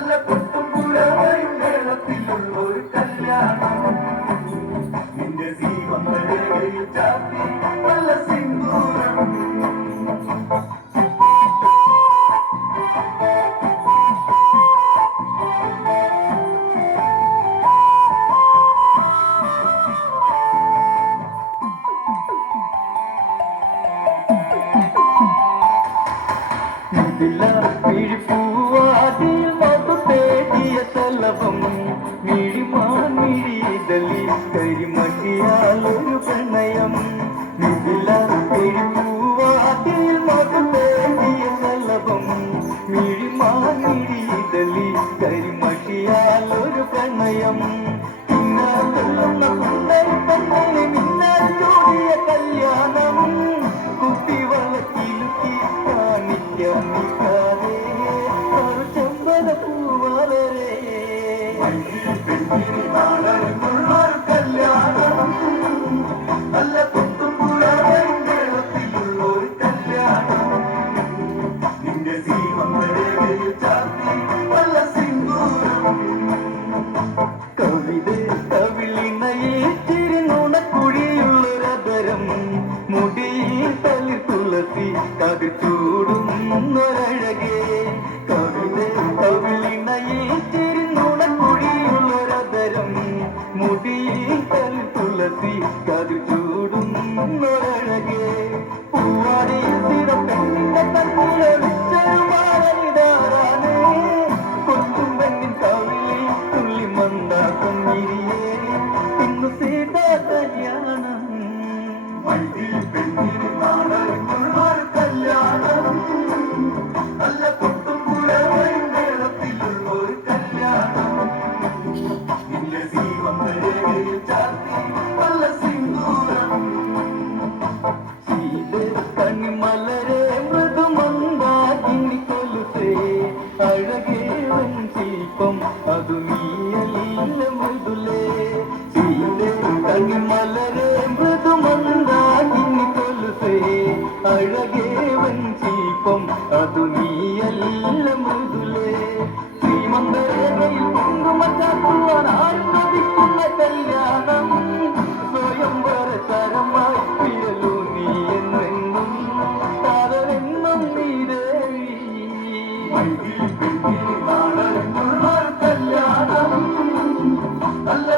നല്ല പൊട്ടും പുലവയും മേളത്തിലുള്ളൊരു കല്യാണം നിന്റെ സീമന്തരയിൽ ചാത്തി നല്ല സിന്ദൂരം പിഴിപ്പൂവാതിൽ മധു തേടിയ തലവം മിഴിമാൻ മിഴിതലി കരിമട്ടിയാലൊരു പ്രണയം പിഴിപ്പൂവാതിൽ മധു തേടിയ തലവം മിഴിമാൻ മിഴിതലി കരിമട്ടിയാലൊരു പ്രണയം മിന്നാൽ ചൂടിയ കല്യാണം കുട്ടി വളക്കിലുക്കി കാണിക്കാൻ കല്യാണം നല്ല പൊട്ടും പുലവയും മേളത്തിലുള്ളൊരു കല്യാണം നിന്റെ സീമന്തരയിൽ ചാത്തി നല്ല സിന്ദൂരം കവിത കവിളിണയിൽ തിരുനുണക്കുഴിയുള്ളൊരതരം മുടിയിൽ തളിർ തുളസി കവിച്ചൂടുന്നൊരഴകേ കവിത കവിളിണയിൽ തിരുനുണക്കുഴിയുള്ളൊരതരം മുടിയിൽ തളിർ തുളസി കവിച്ചൂടുന്നൊരഴകേ പൂവാടി തിരപ്പെണ്ണിന്റെ തന്നിലൊളിച്ചൊരുമാറിടാറാണ് കൊത്തും പെണ്ണിൻ കവിളിൽ തുള്ളി മന്ദാസം ഇരിയേ ഇന്നു സീതാ കല്യാണം വൈദ്യ പെണ്ണിന് നാടകമുള്ളൊരു കല്യാണം നല്ല പൊട്ടും പുലവയും മേളത്തിലുള്ളൊരു കല്യാണം നിന്റെ സീമന്തരയിൽ ചാത്തി നല്ല സിന്ദൂരം കണിമലരെ മൃദുമന്ദാകിനി കൊലുസേ അഴകേ വൻ ശില്പം അതു നീയല്ല മൃദുലേ കണിമലരെ മൃദുമന്ദാകിനി കൊലുസേ അഴകേ വൻ ശില്പം അതു നീയല്ല മൃദുലേ ശ്രീമന്തരയിൽ കുങ്കുമച്ചാത്തുവാൻ ആരും കൊതിക്കുന്ന കല്യാണം സ്വയംവര ചരമായി പിയലു നീ എന്നെന്നും താരെന്നും നീ ദേവി വൈദ്യ പെണ്ണിന് നാടകമുള്ളൊരു കല്യാണം നല്ല